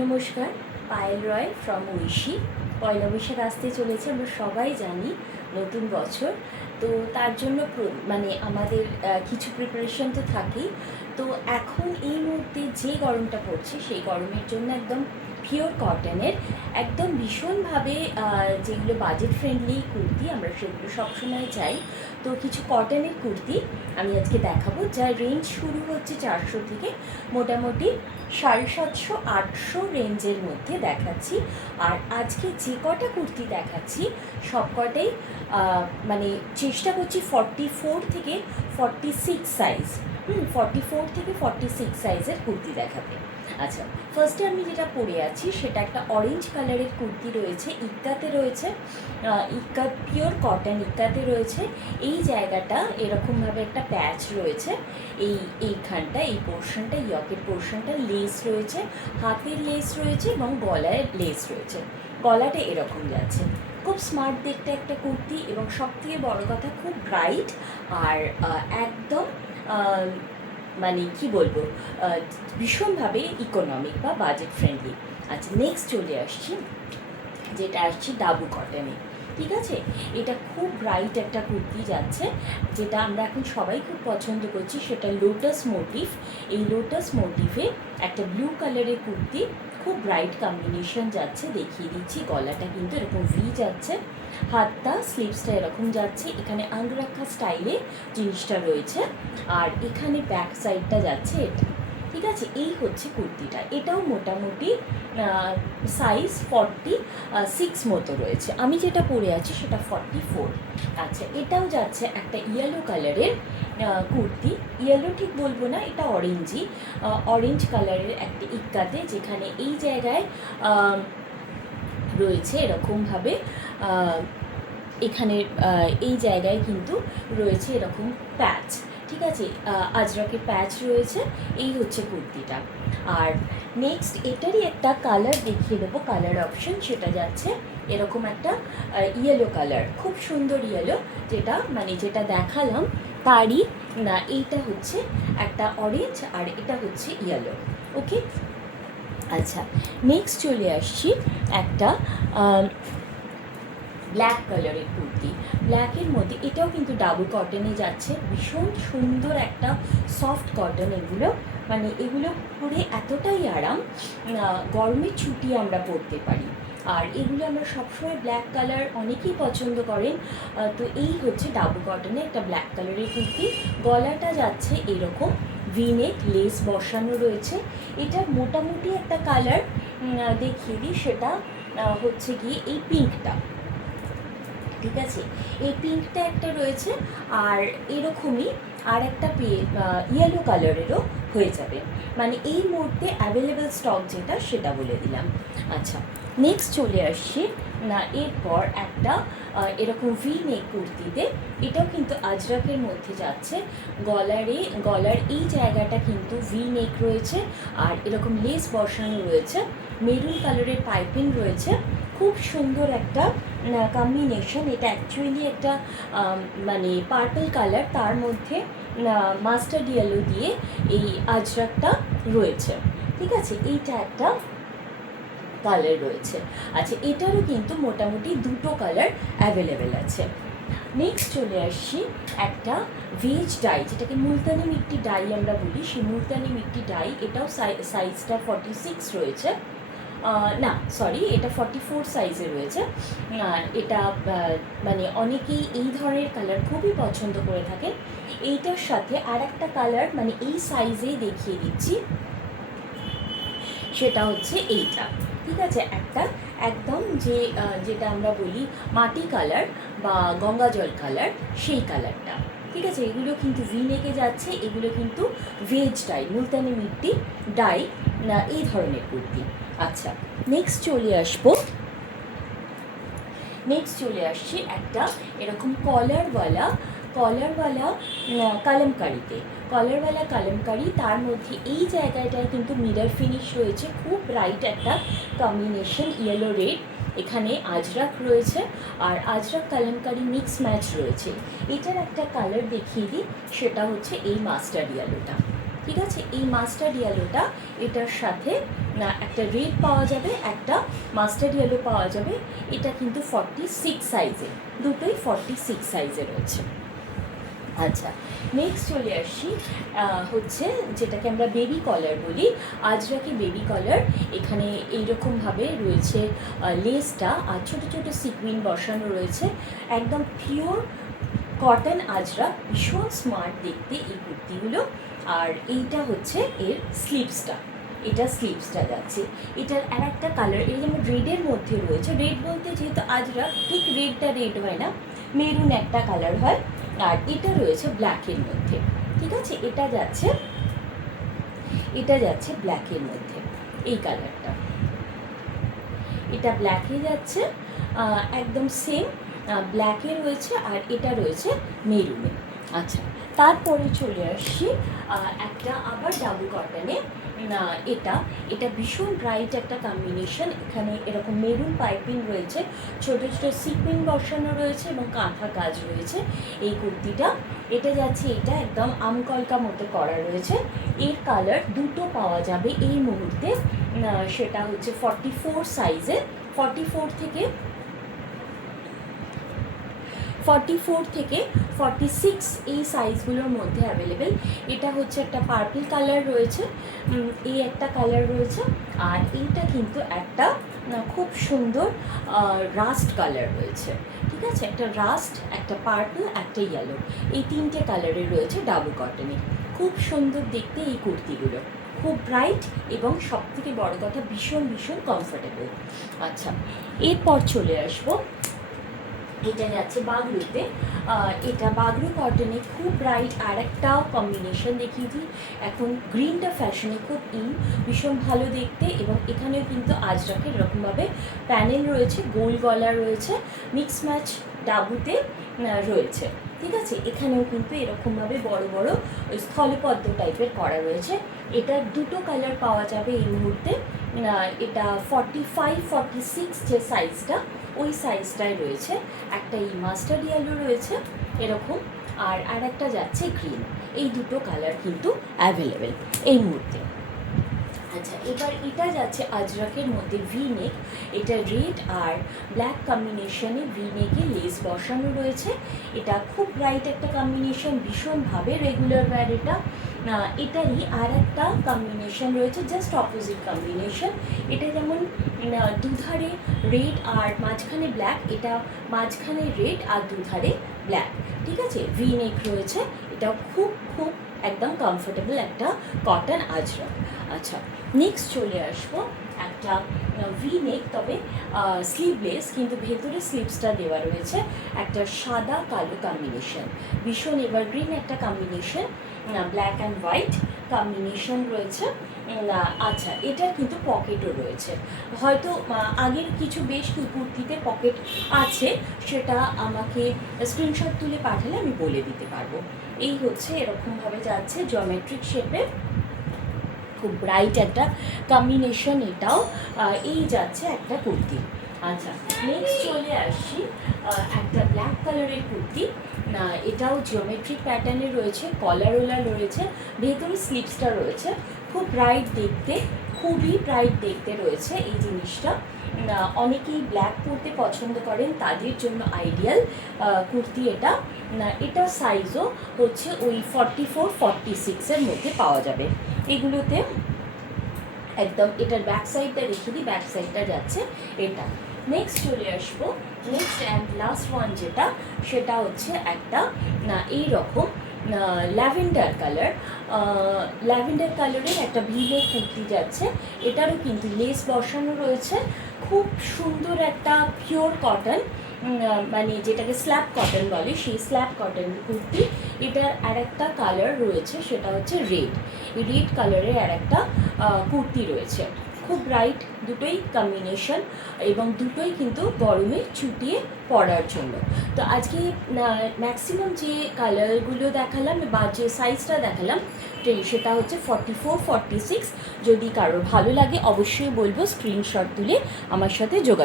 নমস্কার, পায়েল রয় ফ্রম ঐশী। পয়লা বৈশাখ আসতে চলেছে, আমরা সবাই জানি, নতুন বছর। তো তার জন্য মানে আমাদের কিছু প্রিপারেশন তো থাকেই। তো এখন এই মুহূর্তে যে গরমটা পড়ছে, সেই গরমের জন্য একদম পিওর কটনের, একদম ভীষণভাবে যেগুলো বাজেট ফ্রেন্ডলি কুর্তি, আমরা সেগুলো সবসময় চাই। তো কিছু কটনের কুর্তি আমি আজকে দেখাবো, যার রেঞ্জ শুরু হচ্ছে 400 থেকে, মোটামুটি 750-800 রেঞ্জের মধ্যে দেখাচ্ছি। আর আজকে যে কটা কুর্তি দেখাচ্ছি সব কটাই মানে চেষ্টা করছি 44 থেকে 46 সাইজ, 44 থেকে 46 সাইজের কুর্তি দেখাতে। আচ্ছা, ফার্স্টে আমি যেটা পরে আছি সেটা একটা অরেঞ্জ কালারের কুর্তি রয়েছে, ইক্কাতে রয়েছে, ইক্কাত পিওর কটন ইক্কাতে রয়েছে। এই জায়গাটা এরকমভাবে একটা প্যাচ রয়েছে, এইখানটা, এই পোর্শনটা, ইয়কের পোর্শনটা লেস রয়েছে, হাতের লেস রয়েছে এবং গলায় লেস রয়েছে। গলাটা এরকম যাচ্ছে, খুব স্মার্ট দেখতে একটা কুর্তি, এবং সবথেকে বড় কথা খুব ব্রাইট আর একদম মানে কি বলবো, ভীষণভাবে ইকোনমিক বা বাজেট ফ্রেন্ডলি। আচ্ছা, নেক্সট চলে আসছি, যেটা আসছি ডাবু কটনে। ঠিক আছে, এটা খুব ব্রাইট একটা কুর্তি যাচ্ছে, যেটা আমরা এখন সবাই খুব পছন্দ করছি, সেটা লোটাস মোটিভ। এই লোটাস মোটিভে একটা ব্লু কালারের কুর্তি, খুব ব্রাইট কম্বিনেশন যাচ্ছে, দেখিয়ে দিচ্ছি। গলাটা কিন্তু এরকম ভি যাচ্ছে, হাতটা স্লিভসটা এরকম যাচ্ছে, এখানে আংরাক্ষা স্টাইলে জিনিসটা রয়েছে, আর এখানে ব্যাক সাইডটা যাচ্ছে এটা। ঠিক আছে, এই হচ্ছে কুর্তিটা। এটাও মোটামুটি সাইজ 46 মতো রয়েছে, আমি যেটা পরে আছি সেটা 44। আচ্ছা, এটাও যাচ্ছে একটা ইয়েলো কালারের কুর্তি, ইয়েলো ঠিক বলবো না, এটা অরেঞ্জই, অরেঞ্জ কালারের একটা ইক্কাতে, যেখানে এই জায়গায় রয়েছে এরকমভাবে, এখানে এই জায়গায় কিন্তু রয়েছে এরকম প্যাচ। ঠিক আছে, আজরাকের প্যাচ রয়েছে। এই হচ্ছে কুর্তিটা। আর নেক্সট এটারই একটা কালার দেখিয়ে দেবো, কালার অপশন, সেটা যাচ্ছে এরকম একটা ইয়েলো কালার, খুব সুন্দর ইয়েলো, যেটা মানে যেটা দেখালাম তারই না, এইটা হচ্ছে একটা অরেঞ্জ আর এটা হচ্ছে ইয়েলো। ওকে, আচ্ছা, নেক্সট চলে আসছি একটা ব্ল্যাক কালারের কুর্তি, ব্ল্যাকের মধ্যে, এটাও কিন্তু ডাবল কটনে যাচ্ছে, ভীষণ সুন্দর একটা সফট কটন। এগুলো মানে এগুলো পরে এতটাই আরাম, গরমের ছুটি আমরা পরতে পারি। আর এগুলো আমরা সবসময় ব্ল্যাক কালার অনেকেই পছন্দ করেন। তো এই হচ্ছে ডাবল কটনে একটা ব্ল্যাক কালারের কুর্তি, গলাটা যাচ্ছে এরকম ভিনেক, লেস বসানো রয়েছে। এটা মোটামুটি একটা কালার দেখিয়ে দিই, সেটা হচ্ছে গিয়ে এই পিঙ্কটা। ঠিক আছে, এই পিঙ্কটা একটা রয়েছে, আর এরকমই আর একটা ইয়েলো কালারেরও হয়ে যাবে। মানে এই মুহূর্তে অ্যাভেলেবেল স্টক যেটা, সেটা বলে দিলাম। আচ্ছা, নেক্সট চলে আসছি না, এরপর একটা এরকম ভি নেক কুর্তিতে, এটাও কিন্তু আজরাকের মধ্যে যাচ্ছে, গলার এই জায়গাটা কিন্তু ভি নেক রয়েছে, আর এরকম লেস বসানো রয়েছে, মেরুন কালারের পাইপিং রয়েছে, খুব সুন্দর একটা কম্বিনেশন। এটা অ্যাকচুয়ালি একটা মানে পার্পল কালার, তার মধ্যে মাস্টার্ড ইয়েলো দিয়ে এই আজরাকটা রয়েছে। ঠিক আছে, এইটা একটা কালার রয়েছে। আচ্ছা, এটারও কিন্তু মোটামুটি দুটো কালার অ্যাভেলেবেল আছে। নেক্সট চলে আসছি একটা ভেজ ডাই, যেটাকে মুলতানি মিট্টি ডাই আমরা বলি, সেই মুলতানি মিট্টি ডাই, এটাও সাইজটা 46 রয়েছে, না সরি, এটা 44 সাইজে রয়েছে। এটা মানে অনেকেই এই ধরনের কালার খুবই পছন্দ করে থাকেন। এইটার সাথে আর একটা কালার মানে এই সাইজেই দেখিয়ে দিচ্ছি, সেটা হচ্ছে এইটা। ঠিক আছে, একটা একদম যেটা আমরা বলি মাটি কালার বা গঙ্গা জল কালার, সেই কালারটা। ঠিক আছে, এগুলো কিন্তু ভি নেকে যাচ্ছে, এগুলো কিন্তু ভেজ ডাই, মুলতানি মিট্টি ডাই, না এই ধরনের কুর্তি। আচ্ছা, নেক্সট চলে আসছি একটা এরকম কলারওয়ালা কালামকারি, তার মধ্যে এই জায়গাটায় কিন্তু মিরর ফিনিশ রয়েছে, খুব ব্রাইট একটা কম্বিনেশন, ইয়েলো রেড, এখানে আজরাক রয়েছে, আর আজরাক কালামকারি মিক্স ম্যাচ রয়েছে। এটার একটা কালার দেখিয়ে দিই, সেটা হচ্ছে এই মাস্টার্ড ইয়েলোটা। ঠিক আছে, এই মাস্টার্ড ইয়েলোটা এটার সাথে একটা রেড পাওয়া যাবে, একটা মাস্টার্ড ইয়েলো পাওয়া যাবে। এটা কিন্তু 46 সাইজের, দুটোই 46 সাইজে রয়েছে। আচ্ছা, নেক্সট চলে আসি হচ্ছে যেটাকে আমরা বেবি কলার বলি, আজরাকি বেবি কলার। এখানে এইরকমভাবে রয়েছে লেসটা, আর ছোটো ছোটো সিকুইন বসানো রয়েছে, একদম পিওর কটন আজরা, ভীষণ স্মার্ট দেখতে এই কুর্তিগুলো। আর এইটা হচ্ছে এর স্লিভসটা, এটা স্লিভসটা যাচ্ছে। এটার আর একটা কালার, এই যেমন রেডের মধ্যে রয়েছে, রেড বলতে যেহেতু আজরা ঠিক রেডটা রেড হয় না, মেরুন একটা কালার হয়, আর এটা রয়েছে ব্ল্যাকের মধ্যে। ঠিক আছে, এটা যাচ্ছে ব্ল্যাকের মধ্যে, এই কালারটা, এটা ব্ল্যাকে যাচ্ছে, একদম সেম ব্ল্যাকে রয়েছে, আর এটা রয়েছে মেরুনে। আচ্ছা, তারপরে চলে আসছি একটা আবার ডাবল কটনে। এটা ভীষণ ব্রাইট একটা কম্বিনেশন। এখানে এরকম মেরুন পাইপিং রয়েছে, ছোটো ছোটো সিকুইন বসানো রয়েছে এবং কাঁথা কাজ রয়েছে এই কুর্তিটা। এটা যাচ্ছে, এটা একদম আমকলকা মতো করা রয়েছে। এর কালার দুটো পাওয়া যাবে এই মুহূর্তে, সেটা হচ্ছে 44 সাইজে, 44 থেকে 46 এই সাইজগুলোর মধ্যে অ্যাভেলেবেল। এটা হচ্ছে একটা পার্পল কালার রয়েছে, এই একটা কালার রয়েছে, আর এইটা কিন্তু একটা খুব সুন্দর রাস্ট কালার রয়েছে। ঠিক আছে, একটা রাস্ট, একটা পার্পল, একটা ইয়েলো, এই তিনটে কালারের রয়েছে ডাবল কটনে। খুব সুন্দর দেখতে এই কুর্তিগুলো, খুব ব্রাইট এবং সবথেকে বড় কথা ভীষণ ভীষণ কমফোর্টেবল। আচ্ছা, এরপর চলে আসবো, এটা যাচ্ছে বাগরুতে। এটা বাগরু কটনে খুব ব্রাইট আর একটা কম্বিনেশন দেখিয়ে দিই। এখন গ্রিনটা ফ্যাশনে খুব ভীষণ ভালো দেখতে, এবং এখানেও কিন্তু আজরাকের এরকমভাবে প্যানেল রয়েছে, গোল গলা রয়েছে, মিক্স ম্যাচ ডাবুতে রয়েছে। ঠিক আছে, এখানেও কিন্তু এরকমভাবে বড় বড় স্থলপদ্ম টাইপের করা রয়েছে। এটার দুটো কালার পাওয়া যাবে এই মুহূর্তে। এটা 45, 46 যে সাইজটা, ওই সাইজটাই রয়েছে। একটা এই মাস্টার্ড ইয়েলো রয়েছে এরকম, আর একটা যাচ্ছে গ্রিন। এই দুটো কালার কিন্তু অ্যাভেলেবেল এই মুহূর্তে। আচ্ছা, এবার এটা যাচ্ছে আজরাকের মধ্যে ভি নেক। এটা রেড আর ব্ল্যাক কম্বিনেশনে ভি নেকে লেস বসানো রয়েছে। এটা খুব ব্রাইট একটা কম্বিনেশন, ভীষণভাবে রেগুলার ওয়্যার। এটারই আর একটা কম্বিনেশন রয়েছে, জাস্ট অপোজিট কম্বিনেশন। এটা যেমন দুধারে রেড আর মাঝখানে ব্ল্যাক, এটা মাঝখানে রেড আর দুধারে ব্ল্যাক। ঠিক আছে, ভি নেক রয়েছে, এটাও খুব খুব একদম কমফোর্টেবল একটা কটন আজরাক। আচ্ছা, নেক্সট চলে আসবো একটা ভি নেক, তবে স্লিভলেস, কিন্তু ভেতরে স্লিভসটা দেওয়া রয়েছে। একটা সাদা কালো কম্বিনেশন, ভীষণ এভারগ্রিন একটা combination, black and white combination রয়েছে। আচ্ছা, এটার কিন্তু পকেটও রয়েছে, হয়তো আগের কিছু বেশ কুর্তিতে পকেট আছে, সেটা আমাকে স্ক্রিনশট তুলে পাঠালে আমি বলে দিতে পারবো। এই হচ্ছে এরকমভাবে যাচ্ছে জিওমেট্রিক শেপে, খুব ব্রাইট একটা কম্বিনেশন এটাও। এই যাচ্ছে একটা কুর্তি। আচ্ছা, নেক্সট চলে আসছি একটা ব্ল্যাক কালারের কুর্তি। এটাও জিওমেট্রিক প্যাটার্নে রয়েছে, কলারওয়ালা রয়েছে, ভেতরে স্লিভসটা রয়েছে, খুব ব্রাইট দেখতে, খুবই ব্রাইট দেখতে রয়েছে এই জিনিসটা। অনেকেই ব্ল্যাক পরতে পছন্দ করেন, তাদের জন্য আইডিয়াল কুর্তি এটা। এটার সাইজও হচ্ছে ওই 44, 46-এর মধ্যে পাওয়া যাবে এগুলোতে। একদম এটার ব্যাক সাইডটা রেখে দিই, ব্যাক সাইডটা যাচ্ছে এটা। নেক্সট চলে আসবো, নেক্সট অ্যান্ড লাস্ট ওয়ান যেটা, সেটা হচ্ছে একটা এইরকম ল্যাভেন্ডার কালারের একটা ভিভো কুর্তি যাচ্ছে। এটারও কিন্তু লেস বসানো রয়েছে, খুব সুন্দর একটা পিওর কটন, মানে যেটাকে স্ল্যাব কটন বলে, সেই স্ল্যাব কটন কুর্তি। এটার আর একটা কালার রয়েছে, সেটা হচ্ছে রেড কালারের আর একটা কুর্তি রয়েছে, খুব ব্রাইট দুটোই কম্বিনেশন, এবং দুটোই কিন্তু গরমে চুটিয়ে পরার জন্য। তো আজকে ম্যাক্সিমাম যে কালারগুলো দেখালাম বা যে সাইজটা দেখালাম, সেটা হচ্ছে 44, 46। যদি কারোর ভালো লাগে অবশ্যই বলবো স্ক্রিনশট তুলে আমার সাথে যোগাযোগ